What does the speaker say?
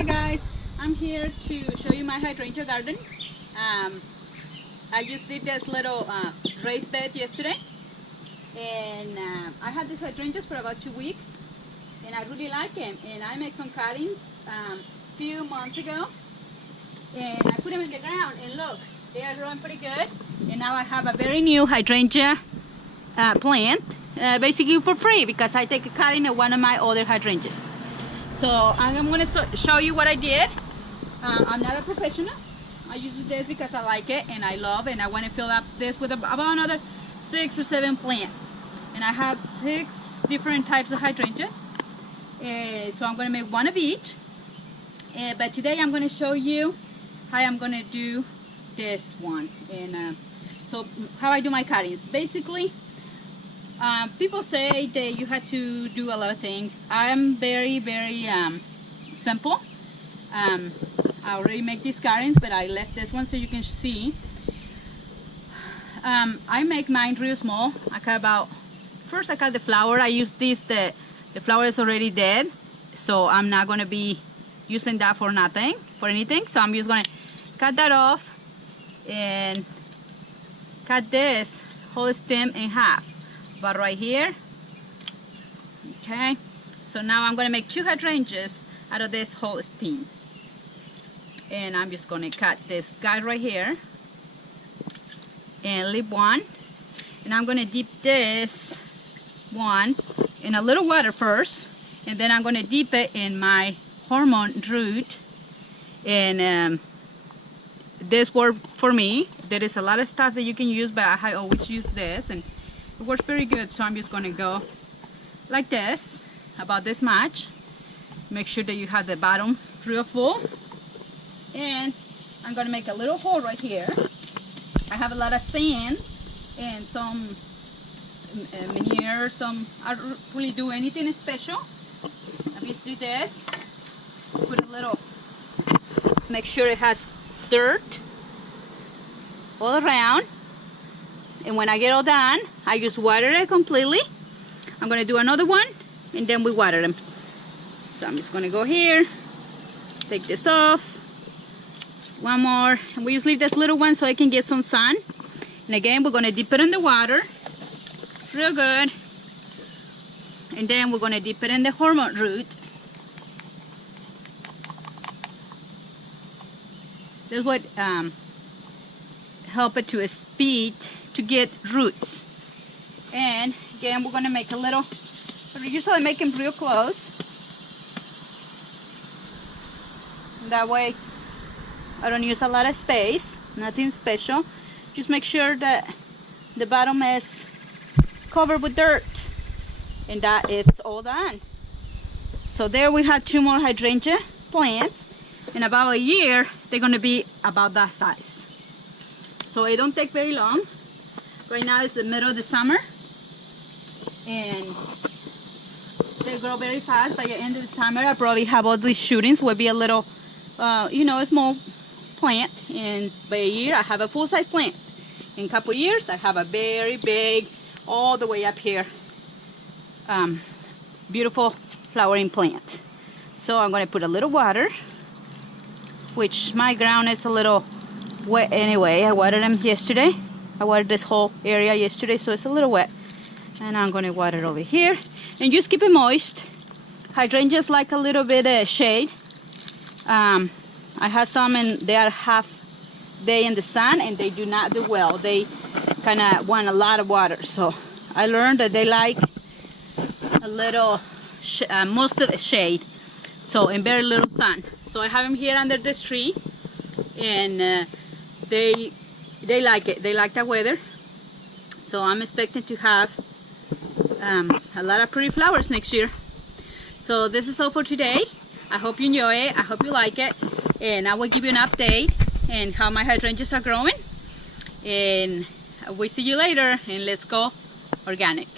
Hi guys, I'm here to show you my hydrangea garden. I just did this little raised bed yesterday, and I had these hydrangeas for about 2 weeks, and I really like them. And I made some cuttings a few months ago, and I put them in the ground, and look, they are growing pretty good. And now I have a very new hydrangea plant, basically for free, because I take a cutting of one of my other hydrangeas. So I'm going to show you what I did. I'm not a professional. I use this because I like it and I love it, and I want to fill up this with about another 6 or 7 plants. And I have 6 different types of hydrangeas. So I'm going to make one of each. But today I'm going to show you how I'm going to do this one. And so how I do my cuttings. Basically, people say that you have to do a lot of things. I'm very simple. I already make these cuttings, but I left this one so you can see. I make mine real small. I cut first I cut the flower. I use this, the flower is already dead, so I'm not going to be using that for anything. So I'm just going to cut that off and cut this whole stem in half. About right here. Okay, so now I'm going to make 2 hydrangeas out of this whole stem, and I'm just going to cut this guy right here and leave one, and I'm going to dip this one in a little water first, and then I'm going to dip it in my hormone root. And this worked for me. There is a lot of stuff that you can use, but I always use this, and it works very good. So I'm just going to go like this, about this much. Make sure that you have the bottom real full. And I'm going to make a little hole right here. I have a lot of sand and some manure. I don't really do anything special. I just do this. Put a little, make sure it has dirt all around. And when I get all done, I just water it completely. I'm going to do another one, and then we water them. So I'm just going to go here, take this off, one more, and we just leave this little one so I can get some sun. And again, we're going to dip it in the water, real good. And then we're going to dip it in the hormone root. This would help it to speed to get roots. And again, we're going to make a little, usually make them real close. That way I don't use a lot of space, nothing special. Just make sure that the bottom is covered with dirt, and that it's all done. So there we have 2 more hydrangea plants. In about a year, they're going to be about that size. So it don't take very long. Right now it's the middle of the summer, and they grow very fast. By the end of the summer, I probably have all these shootings. Will be a little, a small plant. And by a year, I have a full-size plant. In a couple years, I have a very big, all the way up here, beautiful flowering plant. So I'm going to put a little water, which my ground is a little wet anyway. I watered them yesterday. I watered this whole area yesterday, so it's a little wet. And I'm going to water it over here. And just keep it moist. Hydrangeas like a little bit of shade. I have some, and they are half day in the sun, and they do not do well. They kind of want a lot of water. So I learned that they like a little, most of the shade. So, and very little sun. So I have them here under this tree, and they like it. They like the weather. So I'm expecting to have a lot of pretty flowers next year. So this is all for today. I hope you enjoy it. I hope you like it. And I will give you an update and how my hydrangeas are growing. And we'll see you later. And let's go organic.